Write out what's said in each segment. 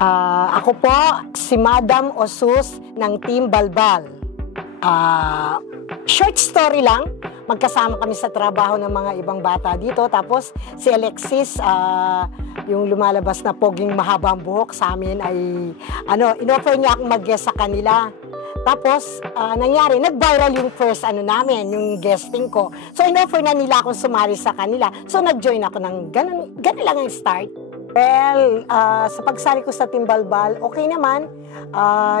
Ako po, si Madam Osus ng Team Balbal. Short story lang, magkasama kami sa trabaho ng mga ibang bata dito. Tapos si Alexis, yung lumalabas na poging mahabang buhok sa amin ay, inoffer niya akong mag-guest sa kanila. Tapos, nangyari, nag-viral yung first namin, yung guesting ko. So, inoffer na nila akong sumali sa kanila. So, nag-join ako ng ganun lang ang start. Well, sa pagsali ko sa Team Balbal, okay naman.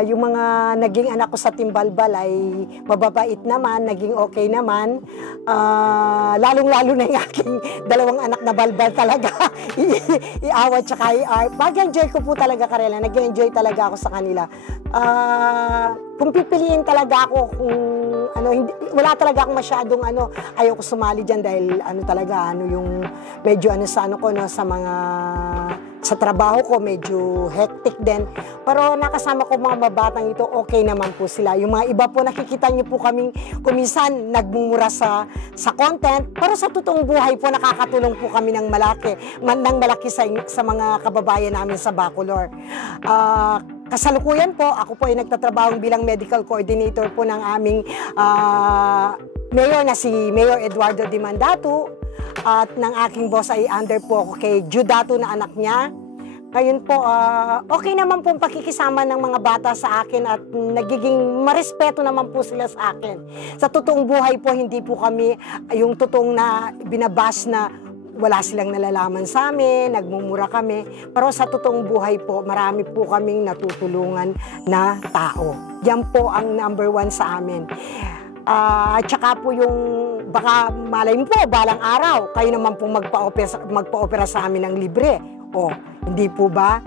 Yung mga naging anak ko sa Team Balbal ay mababait naman, naging okay naman. Lalong-lalo na yung aking dalawang anak na balbal talaga. Iawat tsaka i-art. Mag-enjoy ko po talaga karela. Nag-enjoy talaga ako sa kanila. Kung pipiliin talaga ako kung wala talaga akong masyadong ayoko sumali diyan dahil yung medyo sa trabaho ko medyo hectic din. Pero nakasama ko mga mabatang ito, okay naman po sila. Yung mga iba po nakikita niyo po kaming kuminsan nagmumura sa content, pero sa totoong buhay po nakakatulong po kami ng malaki sa mga kababayan namin sa Bacolor. Kasalukuyan po, ako po ay nagtatrabaho bilang medical coordinator po ng aming mayor na si Mayor Eduardo Di Mandato, at ng aking boss ay under po ako kay Judato na anak niya. Ngayon po, okay naman po ang pakikisama ng mga bata sa akin at nagiging marespeto naman po sila sa akin. Sa totoong buhay po, hindi po kami yung totoong na binabas na wala silang nalalaman sa amin, nagmumura kami. Pero sa totoong buhay po, marami po kaming natutulungan na tao. Yan po ang number 1 sa amin. At saka po yung, baka malay mo po, balang araw, kayo naman po magpa-opera sa amin ng libre. O, hindi po ba?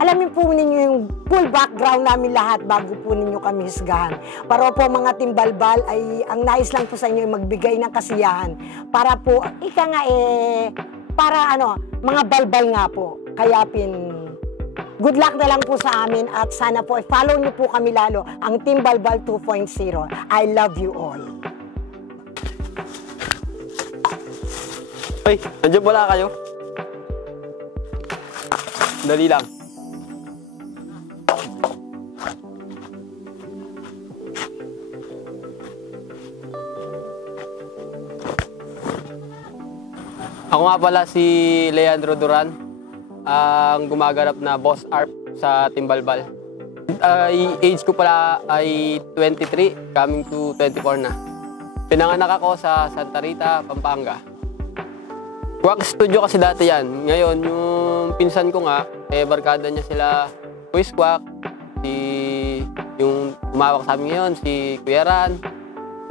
Alamin po ninyo yung full background namin lahat bago po ninyo kami hisgahan. Para po mga Team Balbal ay ang nais lang po sa inyo ay magbigay ng kasiyahan. Para po, mga balbal nga po. Kaya good luck na lang po sa amin at sana po follow niyo po kami lalo, ang Team Balbal 2.0. I love you all. Ay, nandiyan pala kayo. Dali lang. Ako nga pala si Leandro Duran, ang gumaganap na boss ARP sa Team Balbal. Age ko pala ay 23, coming to 24 na. Pinanganak ako sa Santa Rita, Pampanga. Quack Studio kasi dati yan. Ngayon, yung pinsan ko nga, barkada niya sila Kuis Quack, yung umawak sa amin ngayon, si Kuya Ran,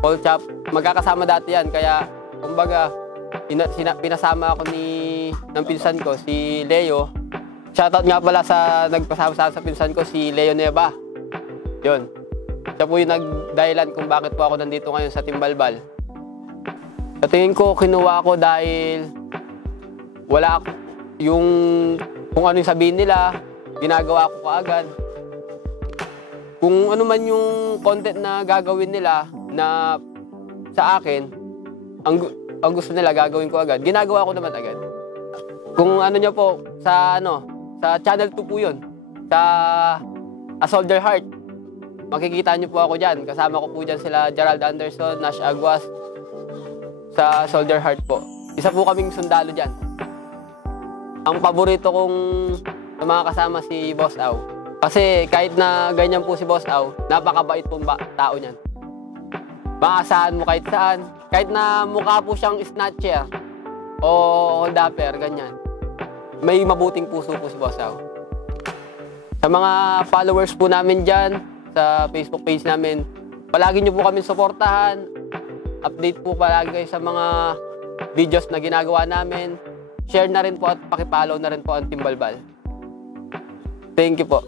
Paul Chap. Magkakasama dati yan, kaya kumbaga, pinasama ako ng pinsan ko, si Leo. Shoutout nga pala sa nagpasama sa pinsan ko, si Leo Neva. Yun. Siya po yung nagdahilan kung bakit po ako nandito ngayon sa Team Balbal. Sa tingin ko, kinuha ako dahil wala ako, kung ano yung sabihin nila, ginagawa ko kaagad. Kung ano man yung content na gagawin nila na sa akin, ang gusto nila gagawin ko agad, ginagawa ko naman agad. Kung ano nyo po, sa Channel 2 po yun, sa A Soldier Heart, makikita nyo po ako dyan. Kasama ko po dyan sila Gerald Anderson, Nash Aguas, sa Soldier Heart po. Isa po kaming sundalo dyan. Ang paborito kong mga kasama si Boss Au. Kasi kahit na ganyan po si Boss Au, napakabait pong tao niyan. Maasahan mo kahit saan. Kahit na mukha po siyang snatcher o hold-upper, ganyan. May mabuting puso po si Boss Au. Sa mga followers po namin dyan, sa Facebook page namin, palagi nyo po kami suportahan. Update po palagi kayo sa mga videos na ginagawa namin. Share na rin po at pakipollow na rin po ang Team Balbal. Thank you po.